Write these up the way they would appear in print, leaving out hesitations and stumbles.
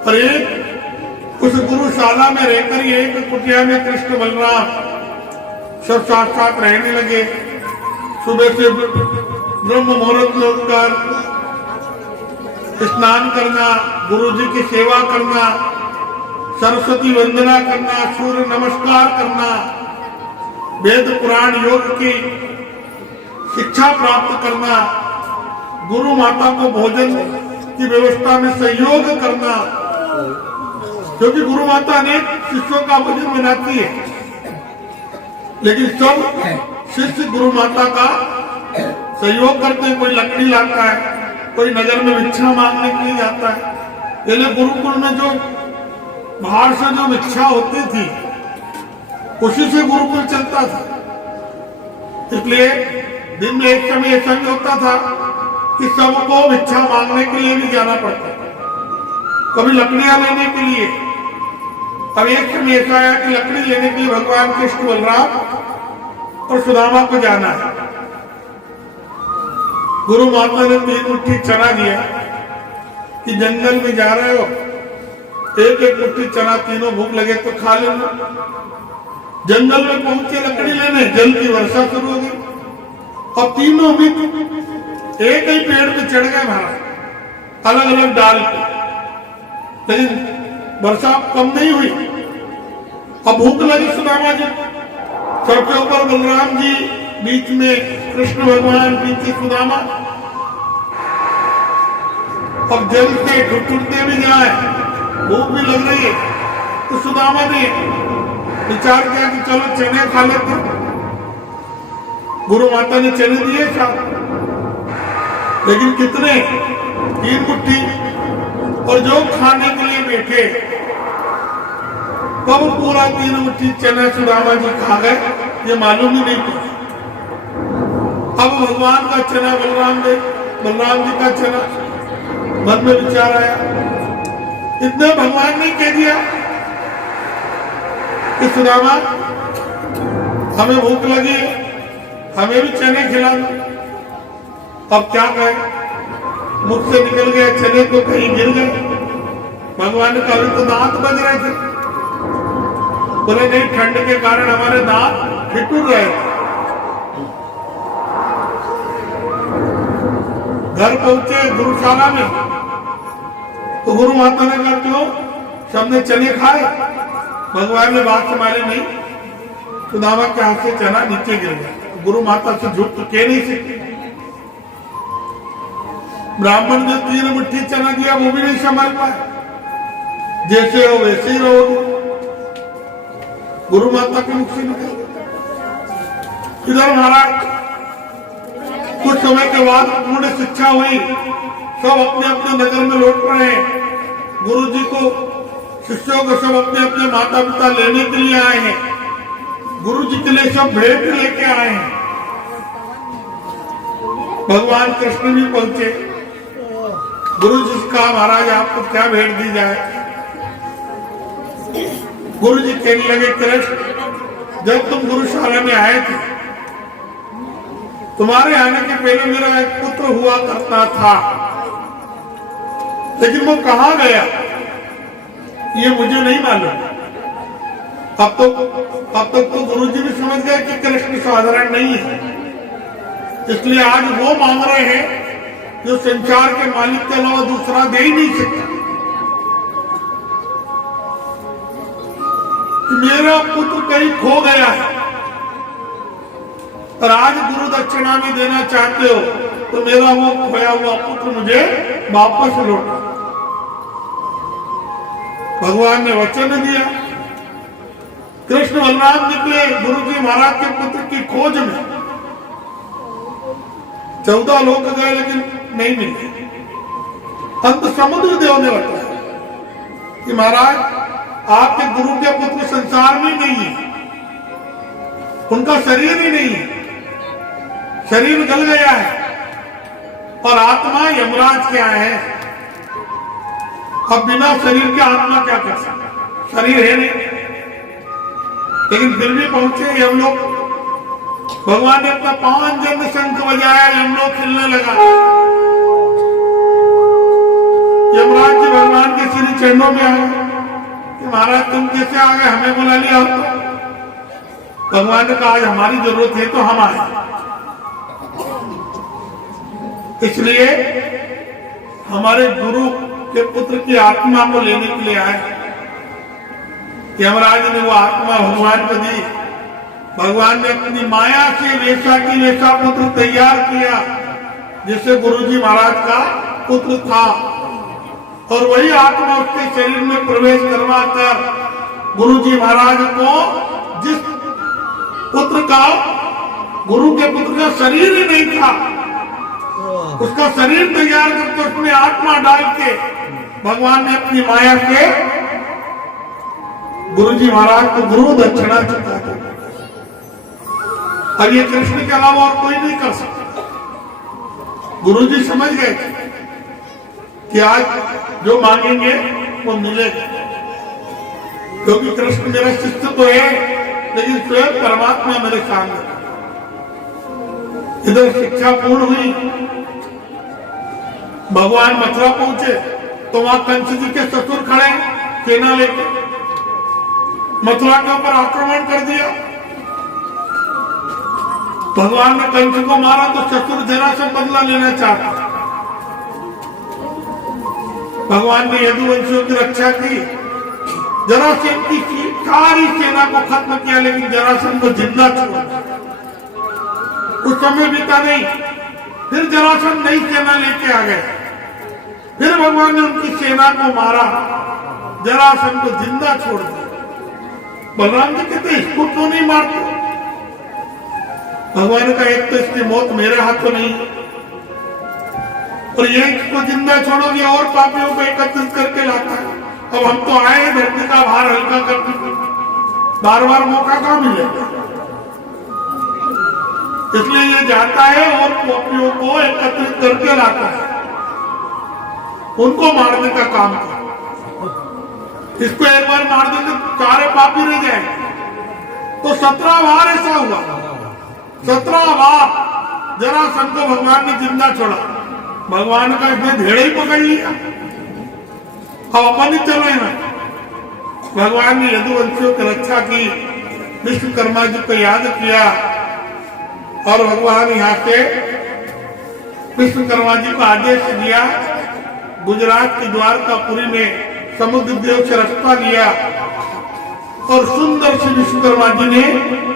और एक उस गुरुशाला में रहकर ही एक कुटिया में कृष्ण बलराम सब साथ साथ रहने लगे। सुबह से ब्रह्म मुहूर्त में उठकर स्नान करना, गुरु जी की सेवा करना, सरस्वती वंदना करना, सूर्य नमस्कार करना, वेद पुराण योग की शिक्षा प्राप्त करना, गुरु माता को भोजन की व्यवस्था में सहयोग करना, क्योंकि गुरु माता अनेक शिष्यों का भोजन बनाती है, लेकिन सब शिष्य गुरु माता का सहयोग करते हैं। कोई लकड़ी लाता है, कोई नगर में भिक्षा मांगने के लिए जाता है। पहले गुरुकुल में जो बाहर से जो भिक्षा होती थी उसी से गुरुकुल चलता था। इसलिए दिन में एक समय ऐसा भी होता था कि सबको भिक्षा मांगने के लिए भी जाना पड़ता था, कभी लकड़ियां लेने के लिए। अब एक समय ऐसा आया कि लकड़ी लेने के लिए भगवान कृष्ण बलराम और सुदामा को जाना है। गुरु माता ने 3 मुट्ठी चना दिया कि जंगल में जा रहे हो, एक एक मुट्ठी चना, तीनों भूख लगे तो खा लेना। जंगल में पहुंचे लकड़ी लेने, जल की वर्षा शुरू हो गई। अब तीनों भी एक ही पेड़ पे चढ़ गए महाराज, अलग अलग डाल पे, लेकिन वर्षा कम नहीं हुई। अब भूख लगी सुदामा जी, सबसे ऊपर बलराम जी, बीच में कृष्ण भगवान, पीछे सुदामा। अब जल से घुटते भी जाए, भूख भी लग रही है, तो सुदामा ने विचार किया कि चलो चने खा लेते। गुरु माता ने चने दिए साथ, लेकिन कितने? 3 मुट्ठी। और जो खाने के लिए बैठे, कब पूरा 3 मुट्ठी चना सुदामा जी खा गए ये मालूम ही नहीं पड़ा। अब भगवान का चना बलराम जी का चना, मन में विचार आया, इतना भगवान ने कह दिया कि सुदामा हमें भूख लगी, हमें भी चने खिला दो। अब क्या कहे, मुख से निकल गए चने तो कहीं गिर गए। भगवान ने कहा तो दांत बज रहे थे। बोले नहीं, ठंड के कारण हमारे दांत ठिठुर रहे थे। घर पहुंचे गुरुशाला में तो गुरु माता ने कहा क्यों, सबने चने खाए? भगवान ने बात संभाली नहीं, सुदामा के हाथ से चना नीचे गिर गया। गुरु माता से झूठ तो कह नहीं सकती। ब्राह्मण ने 3 मुट्ठी चना दिया, वो भी नहीं संभाल पाए। जैसे हो वैसे ही रहोगे, गुरु माता के मुख से निकल। इधर महाराज कुछ समय के बाद पूर्ण शिक्षा हुई, सब अपने अपने नगर में लौट रहे हैं। गुरु जी को, शिष्यों को सब अपने अपने माता पिता लेने के लिए आए हैं। गुरु जी के लिए सब भेंट लेके आए हैं। भगवान कृष्ण भी पहुंचे। गुरु जी से कहा महाराज आपको क्या भेंट दी जाए? गुरु जी कहने लगे कृष्ण, जब तुम गुरुशाला में आए थे, तुम्हारे आने के पहले मेरा एक पुत्र हुआ करता था, लेकिन वो कहां गया ये मुझे नहीं मालूम। अब तक तो गुरु जी भी समझ गए कि कृष्ण साधारण नहीं है, इसलिए आज वो मांग रहे हैं जो संसार के मालिक के अलावा दूसरा दे ही नहीं सकता। मेरा पुत्र कहीं खो गया है और आज गुरु दक्षिणा में देना चाहते हो तो मेरा वो खोया हुआ पुत्र मुझे वापस लौटा। भगवान ने वचन दिया। कृष्ण बलराम निकले गुरु जी महाराज के पुत्र की खोज में। 14 लोग गए लेकिन नहीं मिले। अंत समुद्र देव ने बताया कि महाराज आपके गुरु के पुत्र संसार में नहीं है, उनका शरीर ही नहीं है, शरीर गल गया है और आत्मा यमराज के आए हैं। अब बिना शरीर के आत्मा क्या कर सकता, शरीर है नहीं। लेकिन फिर भी पहुंचे यमलोक। भगवान ने अपना 5 जन्म शंख बजाया, यमलोक खिलने लगा। यमराज भगवान के श्री चरणों में आ गए कि महाराज तुम कैसे आ गए, हमें बुला लिया हो तो। भगवान ने कहा आज हमारी जरूरत है तो हम आए, इसलिए हमारे गुरु के पुत्र की आत्मा को लेने के लिए आए। यमराज ने वो आत्मा भगवान को दी। भगवान ने अपनी माया से वैसा की वैसा पुत्र तैयार किया जिससे गुरुजी महाराज का पुत्र था, और वही आत्मा उसके शरीर में प्रवेश करवाकर गुरुजी महाराज को जिस पुत्र का, गुरु के पुत्र का शरीर ही नहीं था, उसका शरीर तैयार करके उसमें आत्मा डाल के भगवान ने अपनी माया से गुरुजी महाराज को गुरु दक्षिणा चुका दी। अब ये कृष्ण के अलावा और कोई नहीं कर सकता। गुरुजी समझ गए कि आज जो मांगेंगे वो मिलेगा, क्योंकि कृष्ण मेरा शिष्य तो है लेकिन स्वयं परमात्मा मेरे सामने। इधर शिक्षा पूर्ण हुई, भगवान मथुरा पहुंचे तो वहां कंस जी के ससुर खड़े सेना लेके मथुरा के ऊपर आक्रमण कर दिया। भगवान ने कंस को मारा तो ससुर जरासंध बदला लेना चाहता। भगवान ने यदुवंशियों की रक्षा की, जरासंध की सारी सेना को खत्म किया, लेकिन जरासंध को जिंदा छोड़ा। कुछ समय बीता नहीं, फिर जरासंध नई सेना लेके आ गए, फिर भगवान ने उनकी सेना को मारा, जरासंध को जिंदा छोड़ दिया। बलराम जी कहते इसको क्यों नहीं मारते? भगवान का एक तो इसकी मौत मेरे हाथ में नहीं, और ये इसको जिंदा छोड़ोगे और पापियों को एकत्रित करके लाता है। अब हम तो आए धरती का भार हल्का करने, बार बार मौका कहां मिलेगा? इसलिए ये जाता है और पापियों को एकत्रित करके लाता है, उनको मारने का काम था। इसको एक बार मार देंगे सारे पापी रह जाएंगे। तो 17 बार ऐसा हुआ, 17 बार जरासंध को भगवान ने जिंदा छोड़ा। भगवान का इसने भेड़े ही पकड़ लिया, अब अपन ही चले ना। भगवान ने यदुवंशियों की रक्षा की, विश्वकर्मा जी को याद किया, और भगवान यहाँ से विश्वकर्मा जी को आदेश दिया, गुजरात की द्वारकापुरी में समुद्र देव से रास्ता लिया, और सुंदर से विश्वकर्मा जी ने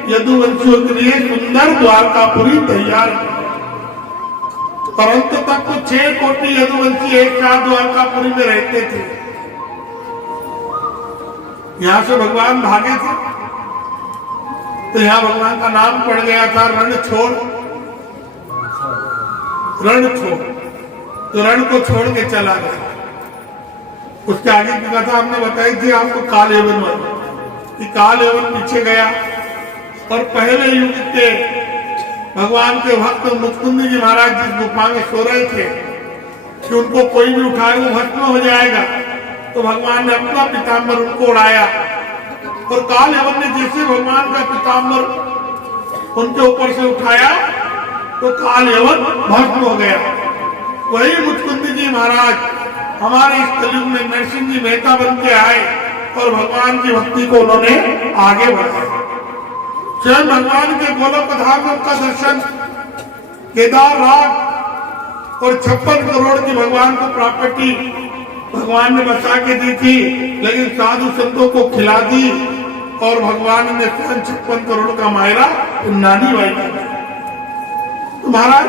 यदुवंशियों के लिए सुंदर द्वारकापुरी तैयार की। परंतु तक तो 6 कोटि यदुवंशी एक साथ द्वारकापुरी में रहते थे। यहां से भगवान भागे थे तो यहाँ भगवान का नाम पड़ गया था रणछोड़। रणछोड़ तो रण को छोड़ के चला गया। उसके आगे की कथा हमने बताई थी आपको काल यवन वाली, कि काल यवन पीछे गया और पहले युग के भगवान के भक्त मुकुंद जी महाराज जिस गुफा में सो रहे थे कि उनको कोई भी उठाए वो भस्म हो जाएगा, तो भगवान ने अपना पीताम्बर उनको उड़ाया, और काल यवन ने जैसे भगवान का पीताम्बर उनके ऊपर से उठाया तो काल यवन भस्म हो गया। वही मुकुंद जी महाराज हमारे इस कलयुग में नरसिंह जी मेहता बन के आए और भगवान की भक्ति को उन्होंने आगे बढ़ाया। स्वयं भगवान के गोलोक धाम का दर्शन, केदार राग और 56 करोड़ की भगवान को प्रॉपर्टी भगवान ने बचा के दी थी, लेकिन साधु संतों को खिला दी, और भगवान ने 56 करोड़ का मायरा नानी बाई का दिया। तो महाराज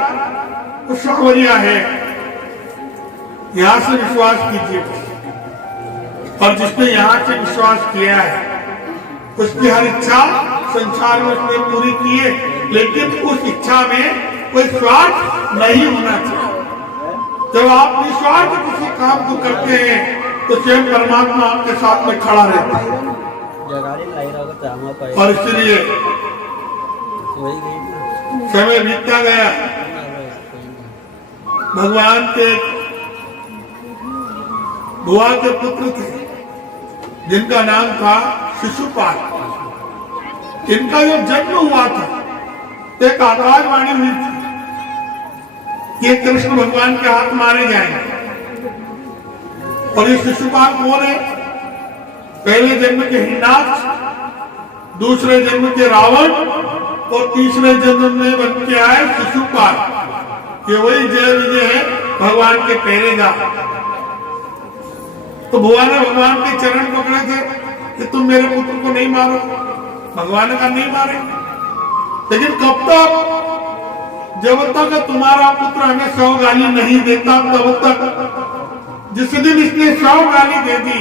वो सावरिया है, यहां से विश्वास कीजिए, और जिसने यहां से विश्वास किया है उसकी हर इच्छा संसार में उसने पूरी की है, लेकिन उस इच्छा में कोई स्वार्थ नहीं होना चाहिए। जब आप निस्वार्थ किसी काम को करते हैं तो स्वयं परमात्मा आपके साथ में खड़ा रहता है। और इसलिए समय बीतता गया, भगवान के बुआ के पुत्र थे जिनका नाम था शिशुपाल। इनका जब जन्म हुआ था तो एक आकाशवाणी हुई थी कि कृष्ण भगवान के हाथ मारे जाएंगे। और ये शिशुपाल कौन है? पहले जन्म के हिरणाक्ष, दूसरे जन्म के रावण और तीसरे जन्म में बन के आए शिशुपाल। ये वही जय विजय है, भगवान के पहरेदार। तो बुआ ने भगवान के चरण पकड़े थे कि तुम मेरे पुत्र को नहीं मारो। भगवान ने कहा नहीं मारे, लेकिन कब तक? जब तक तुम्हारा पुत्र हमें 100 गाली नहीं देता तब तक। जिस दिन इसने 100 गाली दे दी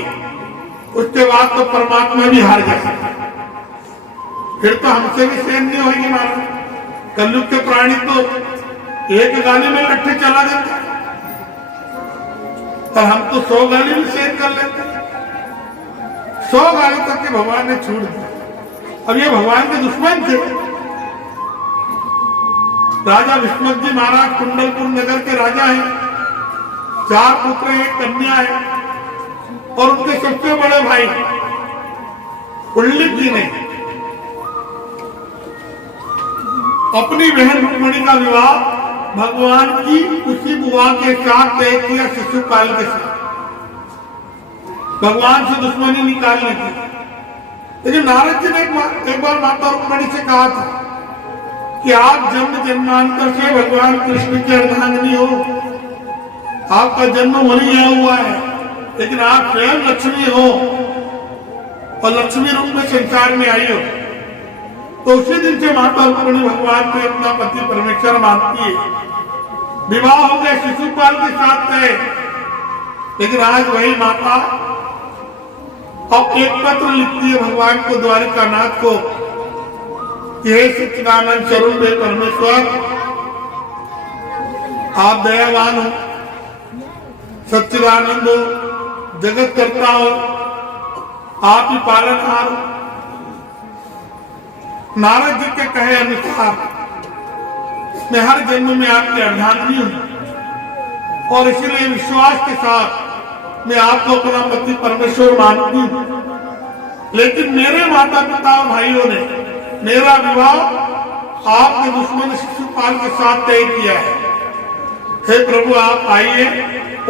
उसके बाद तो परमात्मा भी हार गया, फिर तो हमसे भी सहन नहीं होगी मारा। कलयुग के प्राणी तो एक गाली में इकट्ठे चला देते, और हम तो 100 गाली भी सहन कर लेते। 100 गाली तक के भगवान ने छूट दी। अब ये भगवान के दुश्मन थे। राजा विष्णु जी महाराज कुंडलपुर नगर के राजा हैं। 4 पुत्र हैं, एक कन्या है, और उनके सबसे बड़े भाई कुंडलिक जी ने अपनी बहन रुक्मिणी का विवाह भगवान की उसी बुआ के साथ तय किया, शिशुपाल के साथ। भगवान से दुश्मनी निकालने की। लेकिन नारद जी ने एक बार माता रुक्मिणी से कहा था कि आप जन्म जन्मांतर से भगवान कृष्ण के अर्धांगिनी हो, आपका जन्म वहीं आया हुआ है, लेकिन आप स्वयं लक्ष्मी हो और लक्ष्मी रूप में संसार में आई हो। तो उसी दिन से माता रुक्मिणी भगवान को अपना पति परमेश्वर मानती है। विवाह हो गया शिशुपाल के साथ तय, लेकिन आज वही माता अब एक पत्र लिखती है भगवान को, द्वारिका नाथ को, हे सच्चिदानंद स्वरूप परमेश्वर, आप दयावान हो, सच्चिदानंद हो, जगत करता हो, आप ही पालनहार हो। नारद जी के कहे अनुसार मैं हर जन्म में आपके अर्धांगिनी हूं, और इसलिए विश्वास के साथ मैं आपको अपना पति परमेश्वर मानती हूं। लेकिन मेरे माता पिता और भाइयों ने मेरा विवाह आपके दुश्मन शिशुपाल के साथ तय किया है। हे प्रभु, आप आइए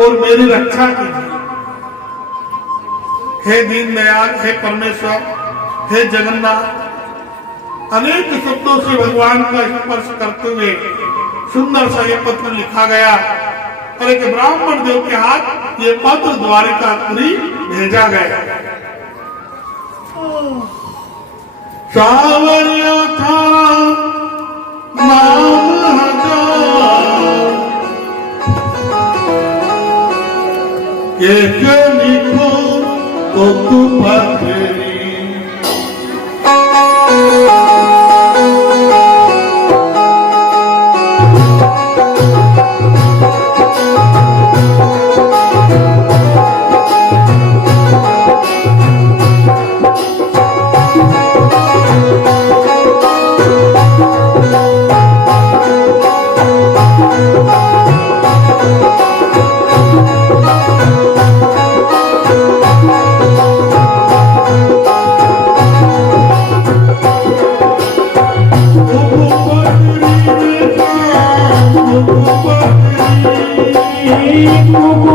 और मेरी रक्षा कीजिए। हे दीनदयाल, हे परमेश्वर, हे जगन्नाथ। अनेक शब्दों से भगवान का स्पर्श करते हुए सुंदर सा ये पत्र लिखा गया, और एक ब्राह्मण देव के हाथ ये पत्र द्वारिकापुरी भेजा गया। सावरिया था नाम हजार, एक लिखो तो तू पकड़ी। चले को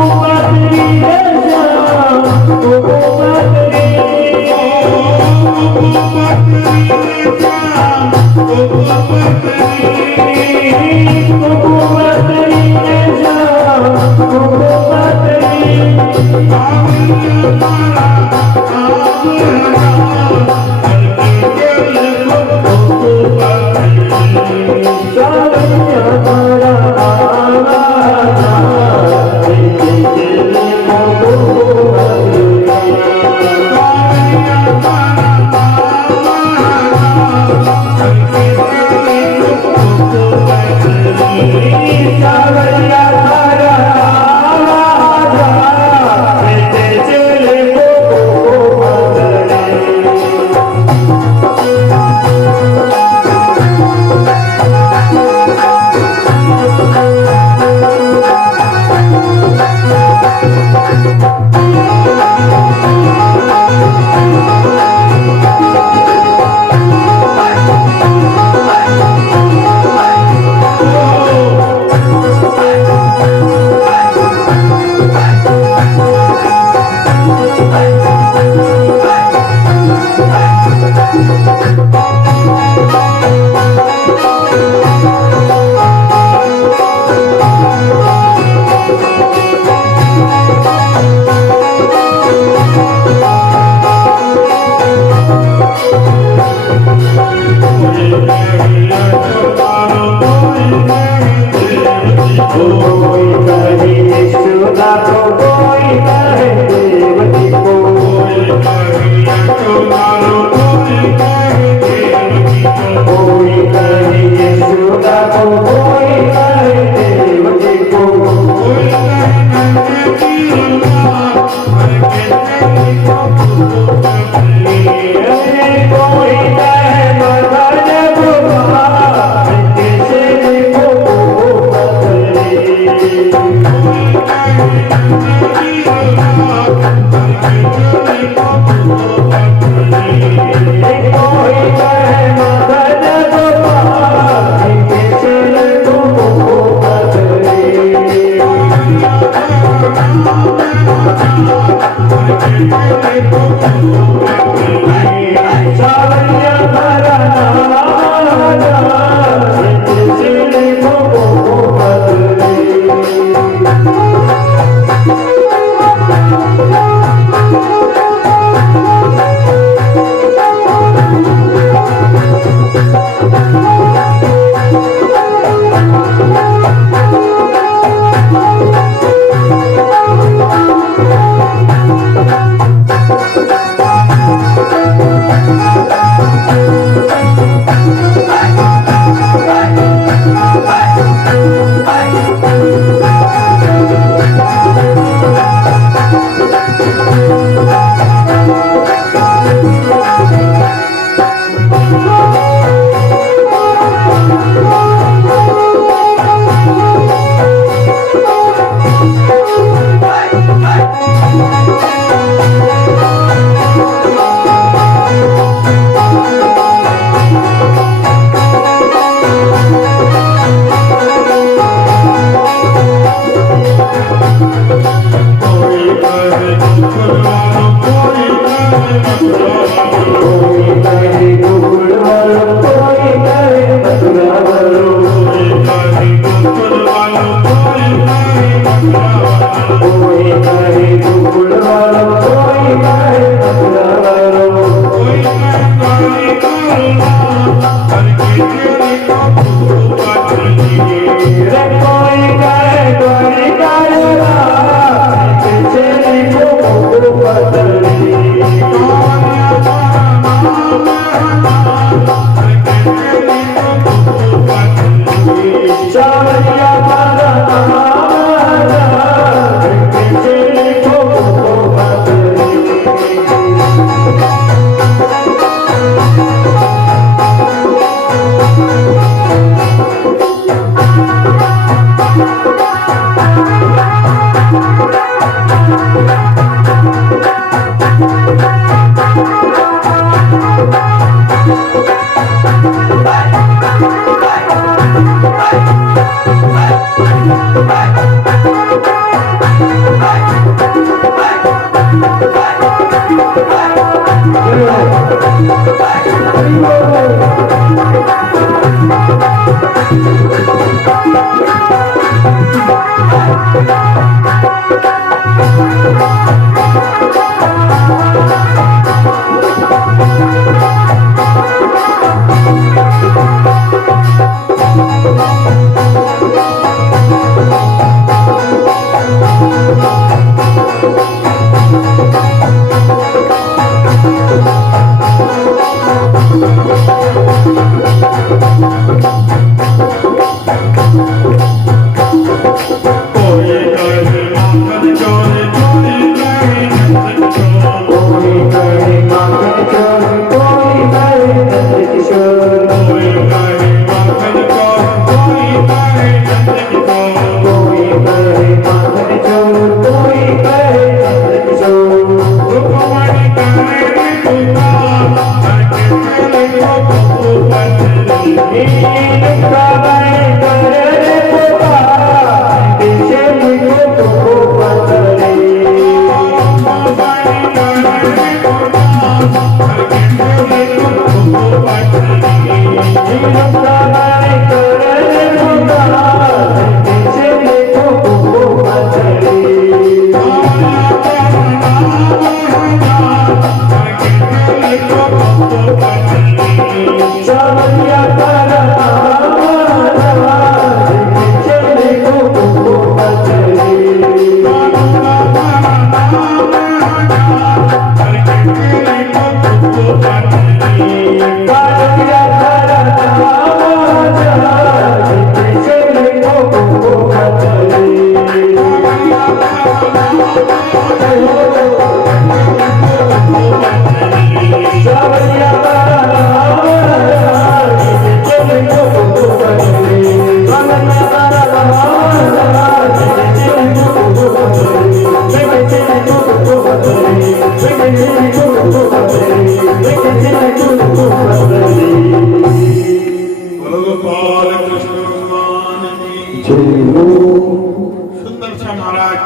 सुंदर सा महाराज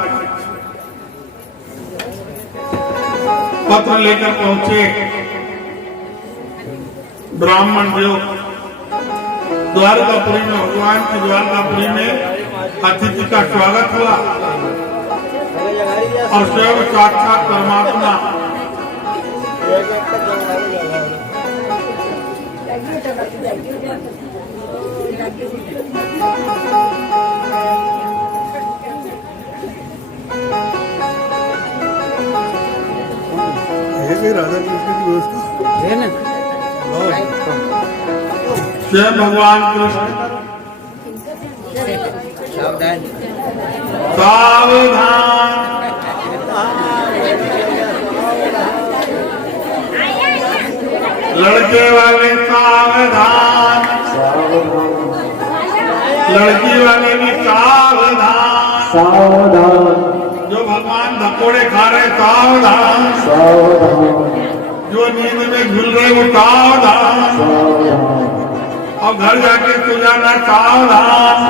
पत्र लेकर पहुंचे ब्राह्मण देव द्वारकापुरी में, भगवान की द्वारकापुरी में अतिथि का स्वागत हुआ और स्वयं साक्षात परमात्मा राधा कृष्ण की व्यवस्था है ना, स्वयं भगवान कृष्ण सावधान लड़के वाले सावधान, लड़की वाले भी सावधान, जो भगवान धकोड़े खा रहे सावधान, जो नींद में झूल रहे वो सावधान, और घर जाके सो जाना सावधान।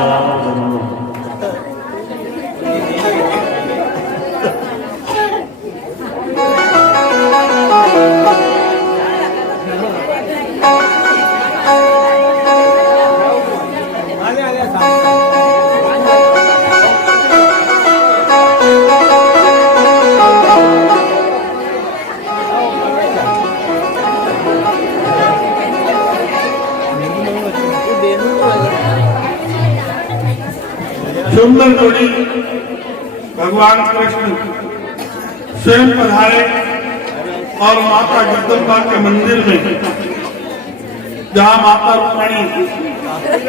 सुंदर जोड़ी भगवान कृष्ण स्वयं पधारे और माता जगदम्बा के मंदिर में, जहाँ माता रुक्मिणी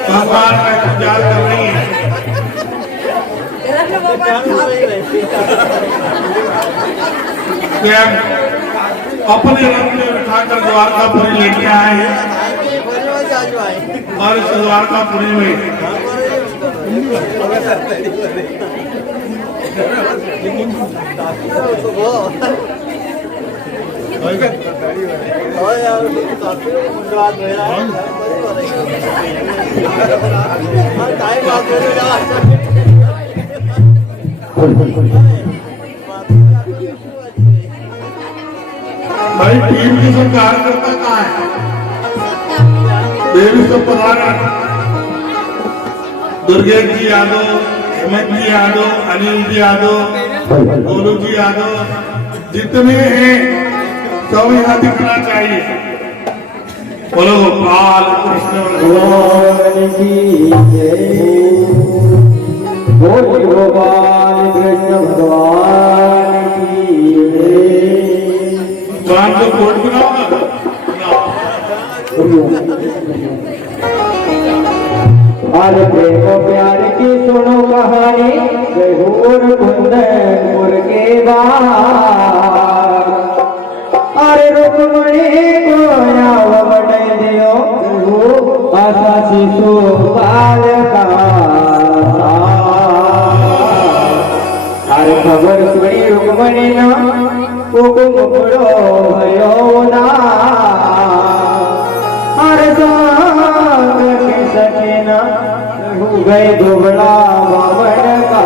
भगवान का इंतजार कर रही है, स्वयं अपने रथ में बिठाकर द्वारकापुरी लेके आए हैं और इस द्वारकापुरी में भाई टीम की सब कार्यकर्ता कहाँ है? देवी सब पधारा, दुर्गेश जी यादव, हेमंत जी यादव, अनिल जी यादव, गोलू जी यादव, जितने हैं सब यहाँ दिखना चाहिए। बोलो गोपाल कृष्ण भगवान की जय, बोल गोपाल कृष्ण भगवान की जय। भगवान को कोट बनाओ। अरे प्रेम प्यार की सुनो कहानी, जहूर कुंदनपुर के बाहर। अरे रुक्मिणी को याव बटाई दियो, आशा शिशु बाल का। अरे खबर सुनी रुक्मिणी ना हुकुम करो भयो ना। अरे सकीना हो गए दुबला बावन का।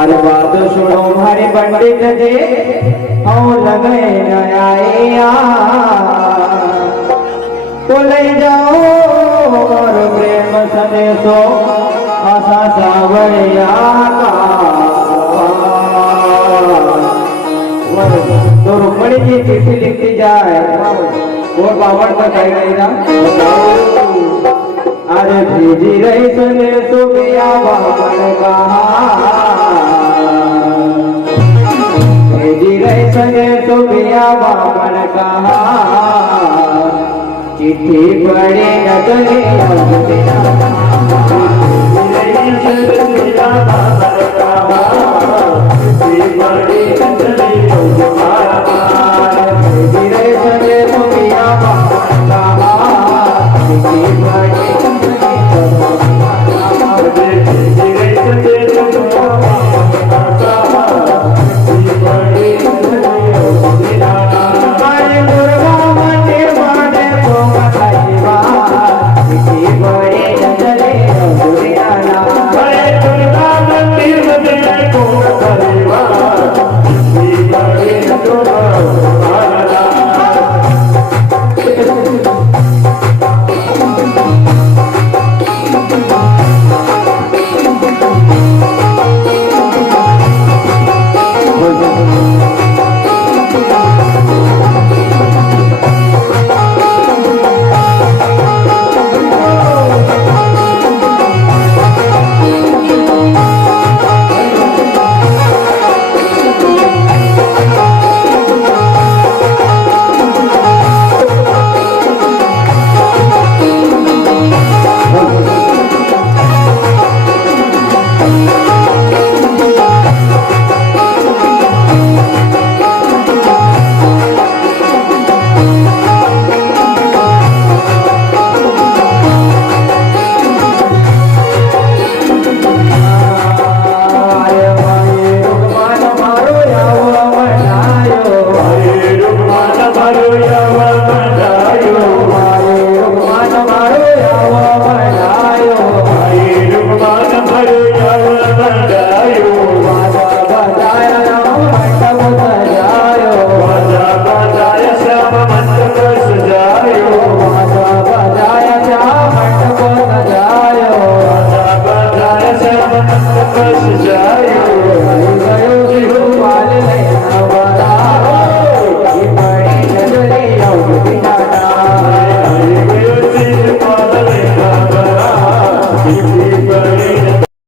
अरे बात सुनो हमारे पंडित जी, और लगे नया तो ले जाओ और प्रेम संदेशो आशा सावरिया का। तो रुक्मिणी जी चिट्ठी लिखती जाए और बावन का कह रही ना। अरे भेजी रही सुने सुबिया बावन कहा, भेजी रही सुने सुबिया बावन कहा। चिट्ठी पढ़े न तुझे